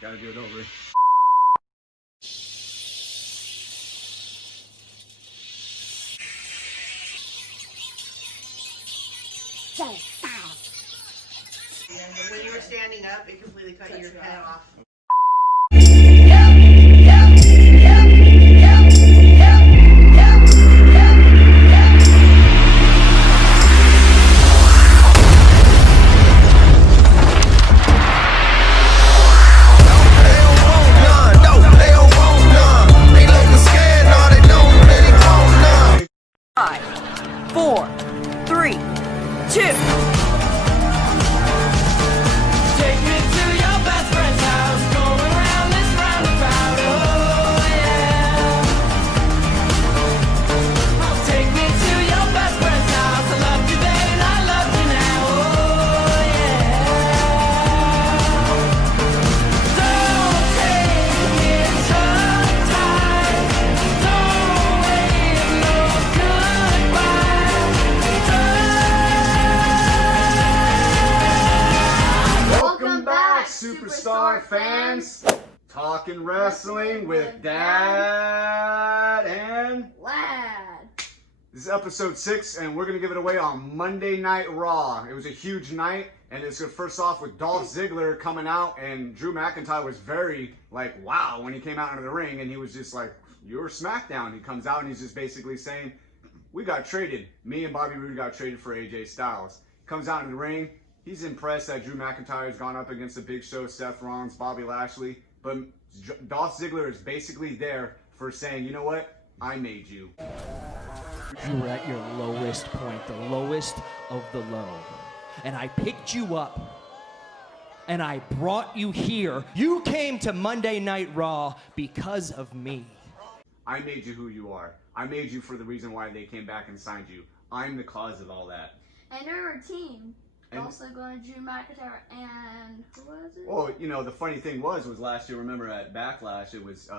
Gotta do it over. When you were standing up, it completely cut your head off. Five, 4, 3, 2. Take me to your best friend's house, go around this roundabout, oh yeah. Take me to your best friend's house, I loved you then, I love you now, oh yeah. Don't take it so tight, don't wave no goodbye. Welcome back, Superstar fans. Talking wrestling with Dad and Lad. this is episode 6, and we're gonna give it away on Monday Night Raw. It was a huge night, and it's gonna first off with Dolph Ziggler coming out, and Drew McIntyre was very like, wow, when he came out into the ring, and he was just like, you're SmackDown. He comes out and he's just basically saying, we got traded. Me and Bobby Roode got traded for AJ Styles. Comes out in the ring. He's impressed that Drew McIntyre has gone up against the Big Show, Seth Rollins, Bobby Lashley. But Dolph Ziggler is basically there for saying, you know what? I made you. You were at your lowest point, the lowest of the low. And I picked you up and I brought you here. You came to Monday Night Raw because of me. I made you who you are. I made you for the reason why they came back and signed you. I'm the cause of all that. And they're a team. And- Also going Drew McIntyre and who was it? Well, you know, the funny thing was last year, remember at Backlash, it was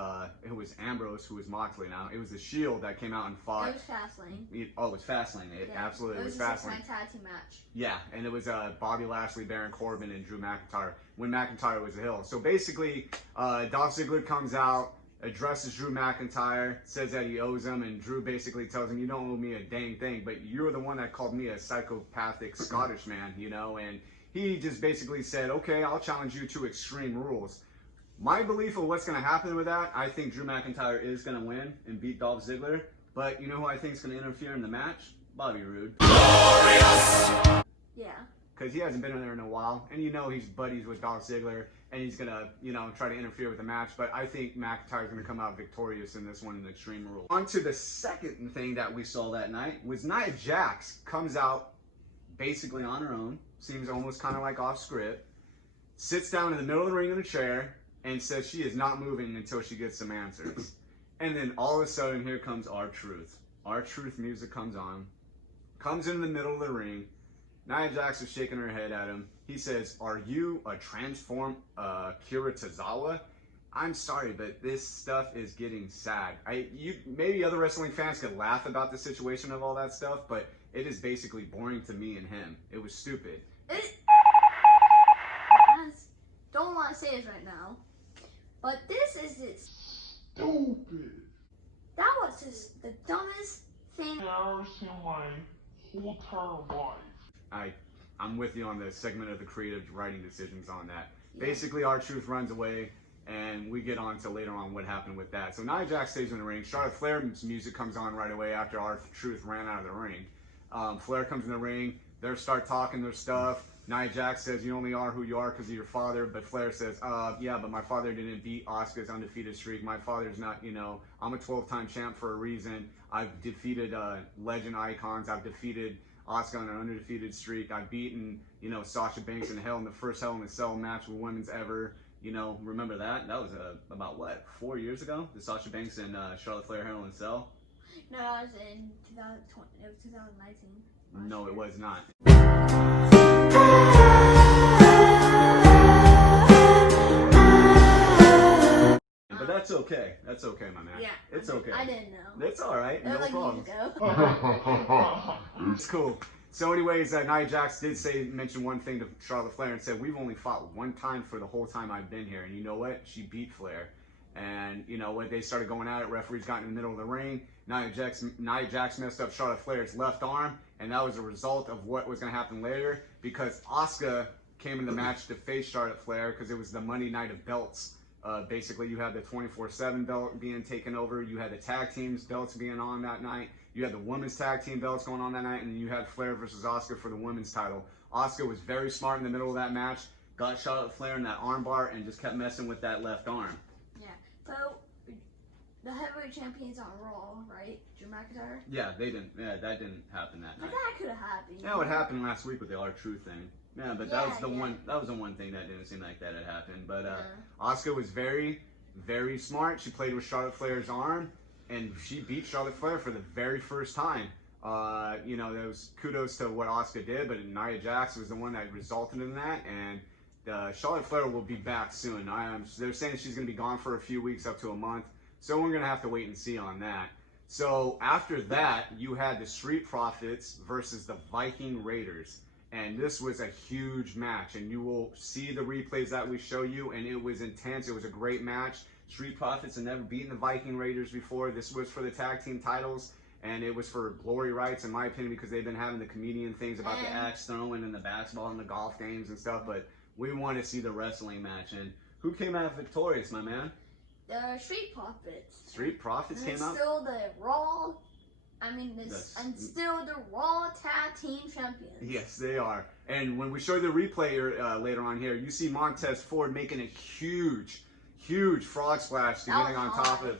Ambrose, who was Moxley now. It was the Shield that came out and fought. It was Fastlane. Oh, it was Fastlane. It Yeah. absolutely It was was a Fastlane. six-man tag team match. Yeah, and it was Bobby Lashley, Baron Corbin, and Drew McIntyre when McIntyre was a heel. So basically, Dolph Ziggler comes out, addresses Drew McIntyre, says that he owes him, and Drew basically tells him, you don't owe me a dang thing, but you're the one that called me a psychopathic Scottish man, you know, and he just basically said, okay, I'll challenge you to Extreme Rules. My belief of what's going to happen with that, I think Drew McIntyre is going to win and beat Dolph Ziggler, but you know who I think is going to interfere in the match? Bobby Roode. Yeah. Because he hasn't been in there in a while, and you know he's buddies with Dolph Ziggler, and he's gonna, you know, try to interfere with the match. But I think McIntyre's gonna come out victorious in this one in Extreme Rules. On to the second thing that we saw that night was Nia Jax comes out basically on her own, seems almost kind of like off script, sits down in the middle of the ring in a chair, and says she is not moving until she gets some answers. And then all of a sudden, here comes R-Truth. R-Truth music comes on, comes in the middle of the ring. Nia Jax is shaking her head at him. He says, are you a transformed Kira Tozawa? I'm sorry, but this stuff is getting sad. Maybe other wrestling fans could laugh about the situation of all that stuff, but it is basically boring to me and him. It was stupid. Don't want to say this right now, but this is just Stupid. that was just the dumbest thing. Embarrassing my whole entire life. I'm with you on the segment of the creative writing decisions on that. Yeah. Basically, R-Truth runs away, and we get on to later on what happened with that. So Nia Jax stays in the ring. Charlotte Flair's music comes on right away after R-Truth ran out of the ring. Flair comes in the ring. They start talking their stuff. Nia Jax says, you only are who you are because of your father. But Flair says, yeah, but my father didn't beat Asuka's undefeated streak. My father's not, you know, I'm a 12-time champ for a reason. I've defeated legend icons. I've defeated Asuka on an undefeated streak. I've beaten, you know, Sasha Banks in the first Hell in a Cell match with women's ever. You know, remember that? That was about, what, 4 years ago? The Sasha Banks and Charlotte Flair Hell in a Cell? No, that was in 2020. It was 2019. No, it was not. But that's okay. That's okay, my man. Yeah. It's okay. I didn't know. It's all right. That No was like problem. years ago. It's cool. So anyways, Nia Jax did mention one thing to Charlotte Flair and said, we've only fought one time for the whole time I've been here. And you know what? She beat Flair. And you know what? They started going at it. Referees got in the middle of the ring. Nia Jax messed up Charlotte Flair's left arm. And that was a result of what was going to happen later, because Asuka came in the match to face Charlotte Flair because it was the Monday night of belts. Basically, you had the 24/7 belt being taken over. You had the tag teams belts being on that night. You had the women's tag team belts going on that night, and you had Flair versus Asuka for the women's title. Asuka was very smart in the middle of that match, got Charlotte Flair in that armbar, and just kept messing with that left arm. Yeah. So the heavyweight champion's on Raw, right? Drew McIntyre. Yeah, they didn't. Yeah, that didn't happen that But night. that could have happened. Yeah, what happened last week with the R-Truth thing. Yeah, but that was the Yeah, one. That was the one thing that didn't seem like that had happened. But Yeah. Asuka was very, very smart. She played with Charlotte Flair's arm, and she beat Charlotte Flair for the very first time. You know, there was kudos to what Asuka did, but Nia Jax was the one that resulted in that. And Charlotte Flair will be back soon. They're saying she's going to be gone for a few weeks, up to a month. So we're going to have to wait and see on that. So after that, you had the Street Profits versus the Viking Raiders. And this was a huge match. And you will see the replays that we show you. And it was intense. It was a great match. Street Profits had never beaten the Viking Raiders before. This was for the tag team titles. And it was for glory rights, in my opinion, because they've been having the comedian things about the axe throwing and the basketball and the golf games and stuff. But we want to see the wrestling match. And who came out victorious, my man? The Street Profits. Street Profits And came it's out? still the Raw. And still the Raw Tag Team Champions. Yes, they are. And when we show the replay later on here, you see Montez Ford making a huge, huge frog splash to That getting was on top hard. of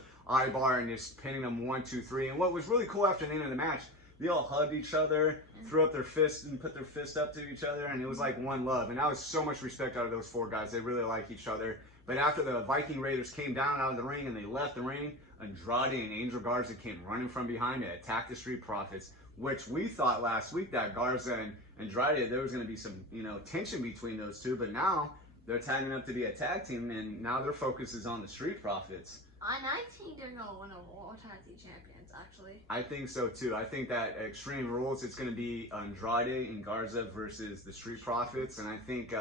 Ibar and just pinning them 1, 2, 3. And what was really cool after the end of the match, they all hugged each other, threw up their fists and put their fist up to each other, and it was like one love. And that was so much respect out of those four guys. They really like each other. But after the Viking Raiders came down out of the ring and they left the ring, Andrade and Angel Garza came running from behind and attacked the Street Profits, which we thought last week that Garza and Andrade, there was going to be some, tension between those two. But now they're tagging up to be a tag team, and now their focus is on the Street Profits. And I think they're going to win a Raw Tag Team Champions, actually. I think so too. I think that Extreme Rules, it's going to be Andrade and Garza versus the Street Profits, and I think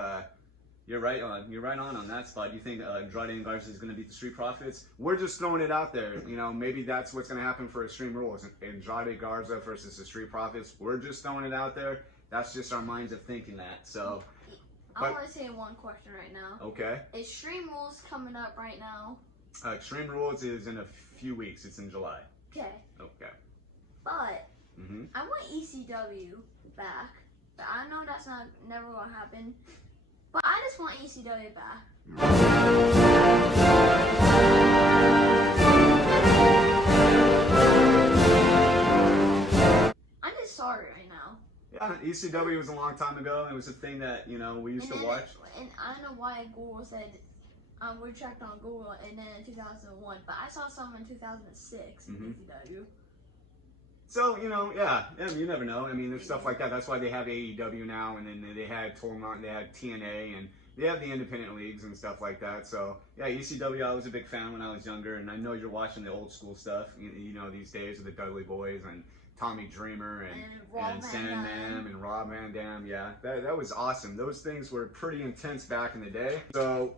you're right on. You're right on that spot. You think Andrade and Garza is going to beat the Street Profits? We're just throwing it out there. Maybe that's what's going to happen for Extreme Rules. Andrade Garza versus the Street Profits. We're just throwing it out there. That's just our minds of thinking that. So, I want to say one question right now. okay. Extreme Rules coming up right now. Extreme Rules is in a few weeks. It's in July. Okay. Okay. But Mm-hmm. I want ECW back. But I know that's never going to happen. But I just want ECW back. I'm just sorry right now. Yeah, ECW was a long time ago. It was a thing that, we used to watch. And I don't know why Google said we checked on Google and then in 2001, but I saw some in 2006 in ECW. So, yeah, you never know. I mean, there's stuff like that. That's why they have AEW now, and then they had Total Mountain, they had TNA, and they have the independent leagues and stuff like that. So, yeah, ECW, I was a big fan when I was younger, and I know you're watching the old school stuff, these days with the Dudley Boys and Tommy Dreamer and Sandman and Rob Van Dam. Yeah, that was awesome. Those things were pretty intense back in the day. So,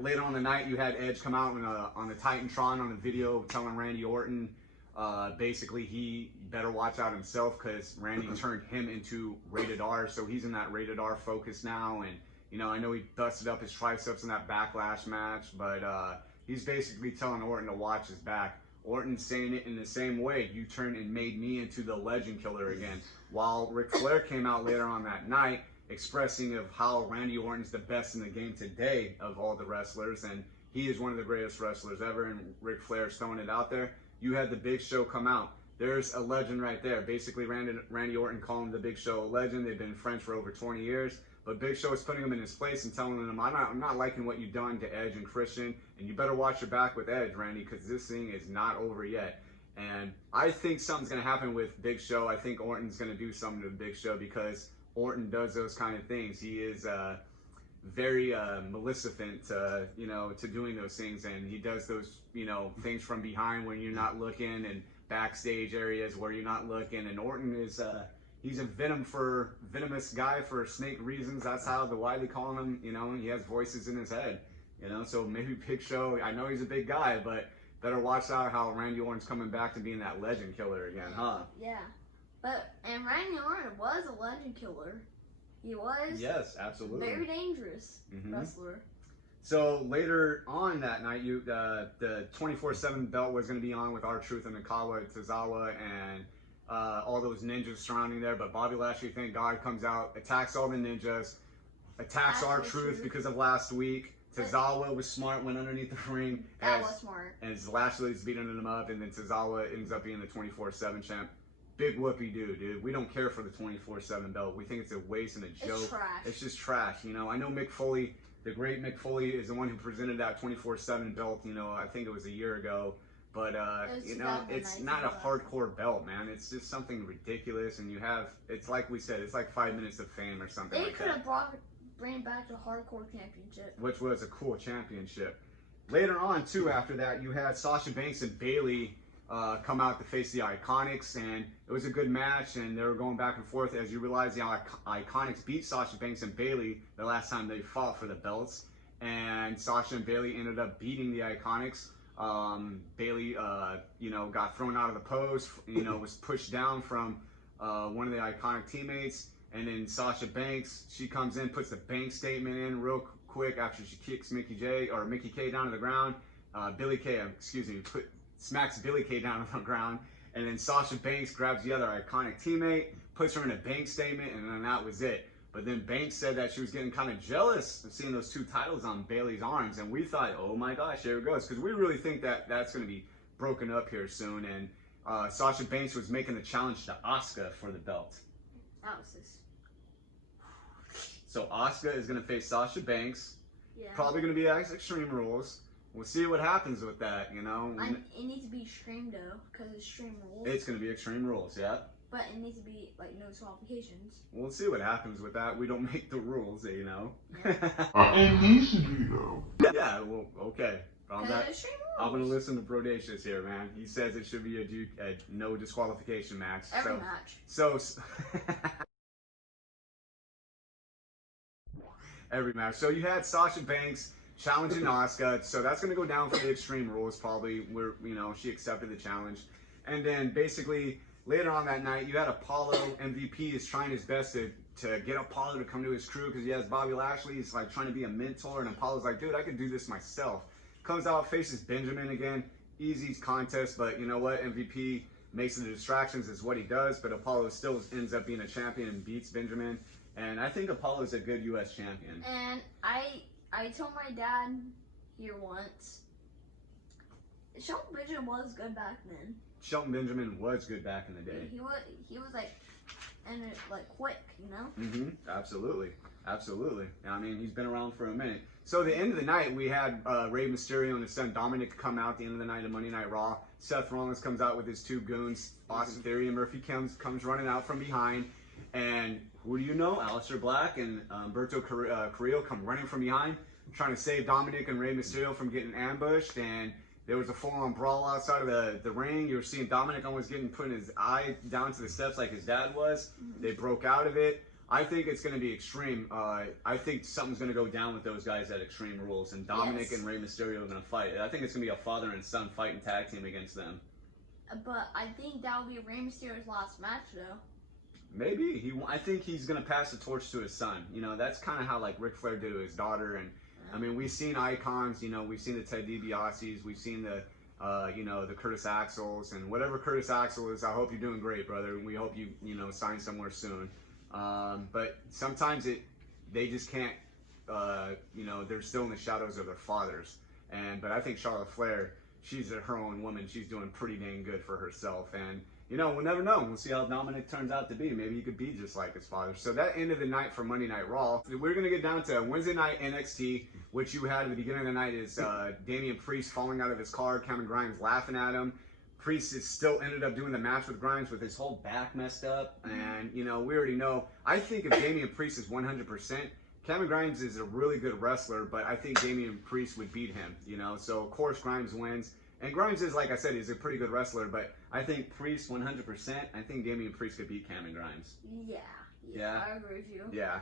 later on the night, you had Edge come out on the Titantron on the video telling Randy Orton, basically he better watch out himself because Randy turned him into Rated R, so he's in that Rated R focus now. And I know he busted up his triceps in that Backlash match, but he's basically telling Orton to watch his back. Orton saying it in the same way, you turned and made me into the Legend Killer again. While Ric Flair came out later on that night expressing of how Randy Orton's the best in the game today of all the wrestlers, and he is one of the greatest wrestlers ever, and Ric Flair's throwing it out there. You had the Big Show come out. There's a legend right there. Basically, Randy Orton calling the Big Show a legend. They've been friends for over 20 years. But Big Show is putting him in his place and telling him, I'm not liking what you've done to Edge and Christian, and you better watch your back with Edge, Randy, because this thing is not over yet. And I think something's going to happen with Big Show. I think Orton's going to do something to the Big Show because Orton does those kind of things. He is very maleficent, to doing those things, and he does those, things from behind when you're not looking, and backstage areas where you're not looking. And Orton is, he's a venomous guy for snake reasons. That's how why they call him. You know, he has voices in his head. You know, so maybe Big Show. I know he's a big guy, but better watch out how Randy Orton's coming back to being that legend killer again, huh? Yeah. And Randy Orton was a legend killer. He was. Yes, absolutely. Very dangerous wrestler. So later on that night, the 24/7 belt was going to be on with R-Truth and Nakawa, Tozawa, and all those ninjas surrounding there. But Bobby Lashley, thank God, comes out, attacks all the ninjas, attacks R-Truth because of last week. Tozawa was smart, went underneath the ring. That was smart. As Lashley's beating him up, and then Tozawa ends up being the 24/7 champ. Big whoopie do, dude. We don't care for the 24/7 belt. We think it's a waste and a joke. It's trash. It's just trash, you know. I know Mick Foley, the great Mick Foley, is the one who presented that 24/7 belt, you know, I think it was a year ago. But, you know, it's not a hardcore belt, man. It's just something ridiculous, and you have, it's like we said, it's like 5 minutes of fame or something They like could that. have bring back the hardcore championship. Which was a cool championship. Later on, too, after that, you had Sasha Banks and Bayley come out to face the Iconics, and it was a good match, and they were going back and forth. As you realize, the Iconics beat Sasha Banks and Bayley the last time they fought for the belts, and Sasha and Bayley ended up beating the Iconics. Bayley, you know, got thrown out of the pose, you know, was pushed down from one of the Iconic teammates, and then Sasha Banks, she comes in, puts the bank statement in real quick after she kicks Mickey K down to the ground. Billy Kay, excuse me, smacks Billy Kay down on the ground, and then Sasha Banks grabs the other Iconic teammate, puts her in a bank statement, and then that was it. But then Banks said that she was getting kind of jealous of seeing those two titles on Bayley's arms, and we thought, oh my gosh, here it goes, because we really think that that's going to be broken up here soon, and Sasha Banks was making the challenge to Asuka for the belt. That was this. So Asuka is going to face Sasha Banks, Yeah. probably going to be at Extreme Rules. We'll see what happens with that, you know. It needs to be Extreme though, because it's Extreme Rules. It's going to be Extreme Rules, yeah. But it needs to be like no qualifications. We'll see what happens with that. We don't make the rules, you know. It needs to be, though. Yeah, well, okay. On Because that, it's Extreme I'm Rules. gonna listen to Brodacious here, man. He says it should be a no disqualification match. Every match. So every match. So you had Sasha Banks challenging Asuka. So that's gonna go down for the Extreme Rules probably. Where she accepted the challenge, and then basically later on that night you had Apollo. MVP is trying his best to get Apollo to come to his crew because he has Bobby Lashley. He's like trying to be a mentor, and Apollo's like, dude, I could do this myself. Comes out, faces Benjamin again. Easy contest, but you know what? MVP makes the distractions is what he does, but Apollo still ends up being a champion and beats Benjamin. And I think Apollo's a good U.S. champion. And I told my dad here once, Shelton Benjamin was good back then. Shelton Benjamin was good back in the day. He was like, and it, like quick, you know. Mm-hmm. Absolutely. I mean, he's been around for a minute. So the end of the night, we had Rey Mysterio and his son Dominic come out at the end of the night of Monday Night Raw. Seth Rollins comes out with his two goons, Austin Theory and Murphy comes running out from behind. And who do you know? Aleister Black and Humberto Carrillo come running from behind, trying to save Dominic and Rey Mysterio from getting ambushed. And there was a full-on brawl outside of the ring. You were seeing Dominic almost putting his eye down to the steps like his dad was. They broke out of it. I think it's going to be extreme. I think something's going to go down with those guys at Extreme Rules, and Dominic and Rey Mysterio are going to fight. I think it's going to be a father and son fighting tag team against them. But I think that will be Rey Mysterio's last match, though. Maybe I think he's going to pass the torch to his son. You know, that's kind of how like Ric Flair did to his daughter. And I mean, we've seen icons. You know, we've seen the Ted DiBiase's, we've seen the the Curtis Axels, and whatever Curtis Axel is, I hope you're doing great, brother. And we hope you sign somewhere soon. But sometimes they just can't, they're still in the shadows of their fathers. But I think Charlotte Flair, she's her own woman. She's doing pretty dang good for herself. And, we'll never know. We'll see how Dominic turns out to be. Maybe he could be just like his father. So that ended the night for Monday Night Raw. We're going to get down to Wednesday night NXT, which you had at the beginning of the night is Damian Priest falling out of his car, Cameron Grimes laughing at him. Priest still ended up doing the match with Grimes with his whole back messed up. And, we already know. I think if Damian Priest is 100%, Cameron Grimes is a really good wrestler, but I think Damian Priest would beat him, So, of course, Grimes wins. And Grimes is, like I said, he's a pretty good wrestler, but I think Priest 100%. I think Damian Priest could beat Cameron Grimes. Yeah. Yeah. I agree with you. Yeah.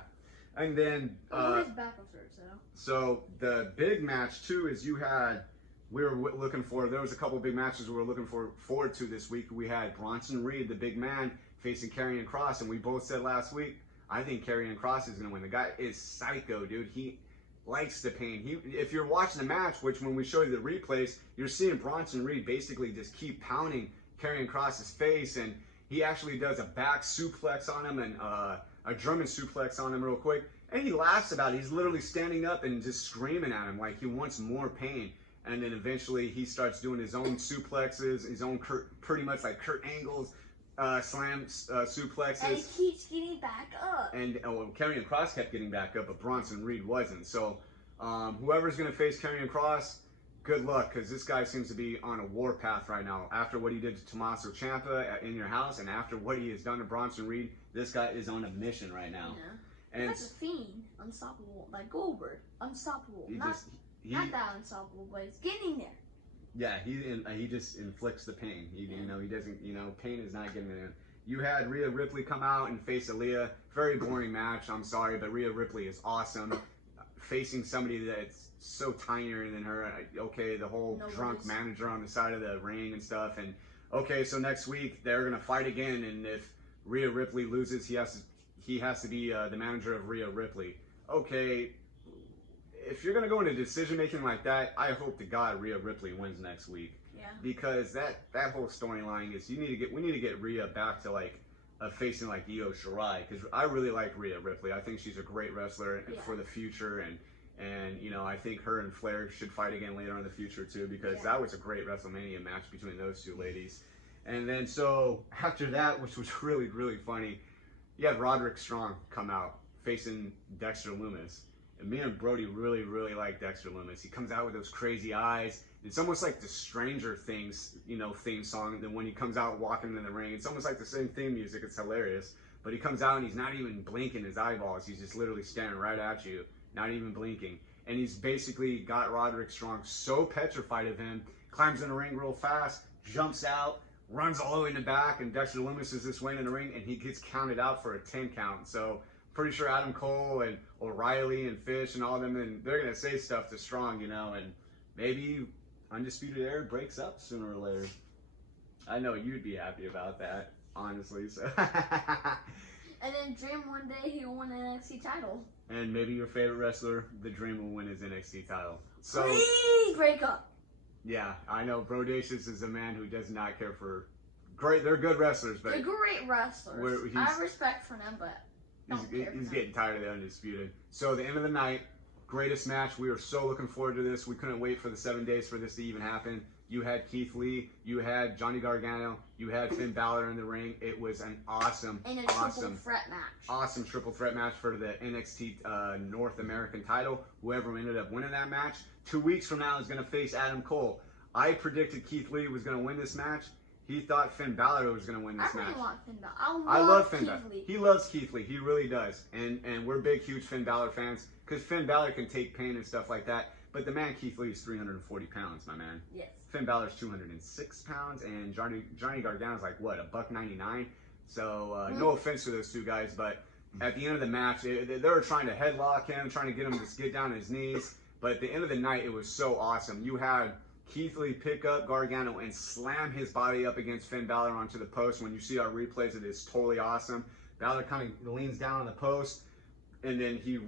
And then His backup hurts, though. so the big match too is we were looking for. There was a couple big matches we were looking forward to this week. We had Bronson Reed, the big man, facing Karrion Kross, and we both said last week, I think Karrion Kross is going to win. The guy is psycho, dude. He likes the pain. If you're watching the match, which when we show you the replays, you're seeing Bronson Reed basically just keep pounding Karrion Kross's face, and he actually does a back suplex on him and a German suplex on him real quick, and he laughs about it. He's literally standing up and just screaming at him like he wants more pain. And then eventually he starts doing his own suplexes, his own pretty much like Kurt Angle's slam suplexes. And he keeps getting back up. And Karrion Kross kept getting back up, but Bronson Reed wasn't. So whoever's going to face Karrion Kross, good luck, because this guy seems to be on a warpath right now. After what he did to Tommaso Ciampa in your house, and after what he has done to Bronson Reed, this guy is on a mission right now. Yeah. And That's a fiend. Unstoppable. Like Goldberg. Unstoppable. Not that unstoppable, but it's getting there. Yeah, he just inflicts the pain. He doesn't, pain is not getting in. You had Rhea Ripley come out and face Aaliyah. Very boring match, I'm sorry, but Rhea Ripley is awesome. Facing somebody that's so tinier than her. Okay, the whole drunk manager on the side of the ring and stuff. And okay, so next week they're gonna fight again, and if Rhea Ripley loses, he has to be the manager of Rhea Ripley. Okay. If you're gonna go into decision making like that, I hope to God Rhea Ripley wins next week. Yeah. Because that whole storyline is we need to get Rhea back to like facing like Io Shirai, because I really like Rhea Ripley. I think she's a great wrestler for the future, and I think her and Flair should fight again later in the future too, because that was a great WrestleMania match between those two ladies. And then so after that, which was really really funny, you had Roderick Strong come out facing Dexter Lumis. And me and Brody really, really like Dexter Lumis. He comes out with those crazy eyes. It's almost like the Stranger Things, theme song. Then when he comes out walking in the ring, it's almost like the same theme music. It's hilarious. But he comes out and he's not even blinking his eyeballs. He's just literally staring right at you, not even blinking. And he's basically got Roderick Strong so petrified of him, climbs in the ring real fast, jumps out, runs all the way in the back, and Dexter Lumis is just waiting in the ring, and he gets counted out for a 10 count. So pretty sure Adam Cole and O'Reilly and Fish and all of them, and they're going to say stuff to Strong, and maybe Undisputed Era breaks up sooner or later. I know you'd be happy about that, honestly. So. And then Dream one day he'll win an NXT title. And maybe your favorite wrestler, the Dream, will win his NXT title. So, please break up. Yeah, I know Brodacious is a man who does not care for they're good wrestlers, but they're great wrestlers. I have respect for them, but he's getting tired of the Undisputed. So the end of the night, greatest match. We were so looking forward to this. We couldn't wait for the 7 days for this to even happen. You had Keith Lee, you had Johnny Gargano, you had Finn Balor in the ring. It was an awesome triple threat match. Awesome triple threat match for the NXT North American title. Whoever ended up winning that match, 2 weeks from now is going to face Adam Cole. I predicted Keith Lee was going to win this match. He thought Finn Balor was going to win this match. I really want Finn Balor. I love Finn Balor. He loves Keith Lee. He really does. And we're big, huge Finn Balor fans, because Finn Balor can take pain and stuff like that. But the man Keith Lee is 340 pounds, my man. Yes. Finn Balor's 206 pounds, and Johnny Gargano's like, what, $199? So, no offense to those two guys, but at the end of the match, they were trying to headlock him, trying to get him to get down on his knees. But at the end of the night, it was so awesome. You had Keith Lee pick up Gargano and slam his body up against Finn Balor onto the post. When you see our replays, it is totally awesome. Balor kind of leans down on the post, and then he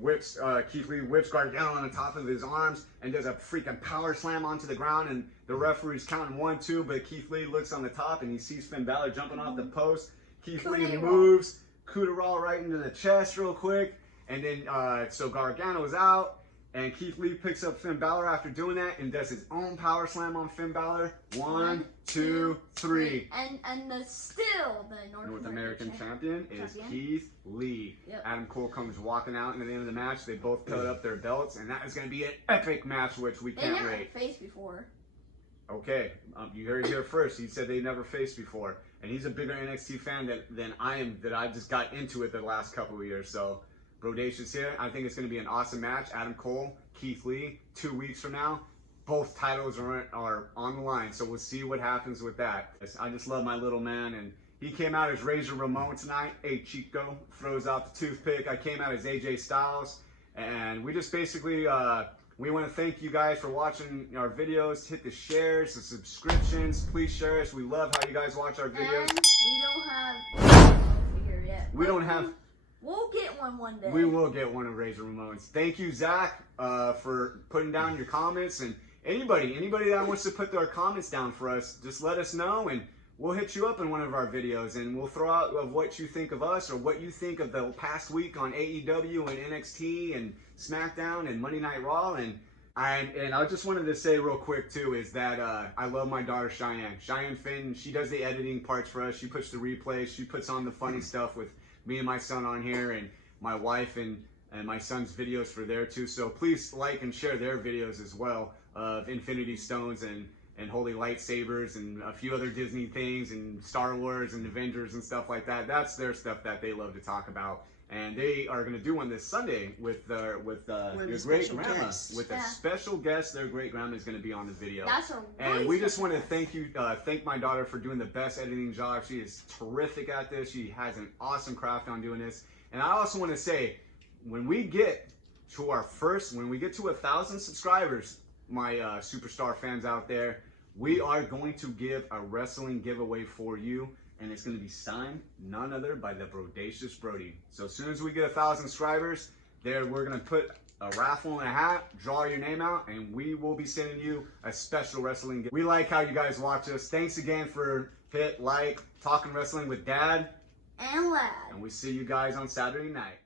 Keith Lee whips Gargano on the top of his arms and does a freaking power slam onto the ground, and the referee's counting 1, 2, but Keith Lee looks on the top and he sees Finn Balor jumping off the post. Keith Lee moves, coup de roll right into the chest real quick, and then so Gargano's out, and Keith Lee picks up Finn Balor after doing that and does his own power slam on Finn Balor. 1, 2, 3. And the North American champion is Keith Lee. Yep. Adam Cole comes walking out, and at the end of the match, they both cut up their belts, and that is going to be an epic match, which we can't wait. They never faced before. Okay, you heard it here first. He said they never faced before, and he's a bigger NXT fan than I am. That I just got into it the last couple of years. So, Brodacious here. I think it's going to be an awesome match. Adam Cole, Keith Lee, 2 weeks from now. both titles are on the line, so we'll see what happens with that. I just love my little man, and he came out as Razor Ramon tonight. Hey Chico, throws out the toothpick. I came out as AJ Styles, and we just basically we want to thank you guys for watching our videos. Hit the shares, the subscriptions. Please share us. We love how you guys watch our videos. And we don't have here yet. We don't have. We'll get one day. We will get one of Razor Ramon's. Thank you, Zach, for putting down your comments. And anybody that wants to put their comments down for us, just let us know, and we'll hit you up in one of our videos, and we'll throw out of what you think of us or what you think of the past week on AEW and NXT and SmackDown and Monday Night Raw. And I just wanted to say real quick too is that I love my daughter Cheyenne Finn. She does the editing parts for us. She puts the replays. She puts on the funny stuff with me and my son on here, and my wife and my son's videos for there too. So please like and share their videos as well of Infinity Stones and Holy Lightsabers and a few other Disney things and Star Wars and Avengers and stuff like that. That's their stuff that they love to talk about. And they are going to do one this Sunday with your great grandma. With a special guest, their great grandma is going to be on the video. That's a really and we just want to thank my daughter for doing the best editing job. She is terrific at this. She has an awesome craft on doing this. And I also want to say, when we get to 1,000 subscribers, my superstar fans out there, we are going to give a wrestling giveaway for you, and it's going to be signed none other by the Brodacious Brody. So as soon as we get 1,000 subscribers, we're going to put a raffle in a hat, draw your name out, and we will be sending you a special wrestling gift. We like how you guys watch us. Thanks again for Talking Wrestling with Dad and Lad. and we see you guys on Saturday night.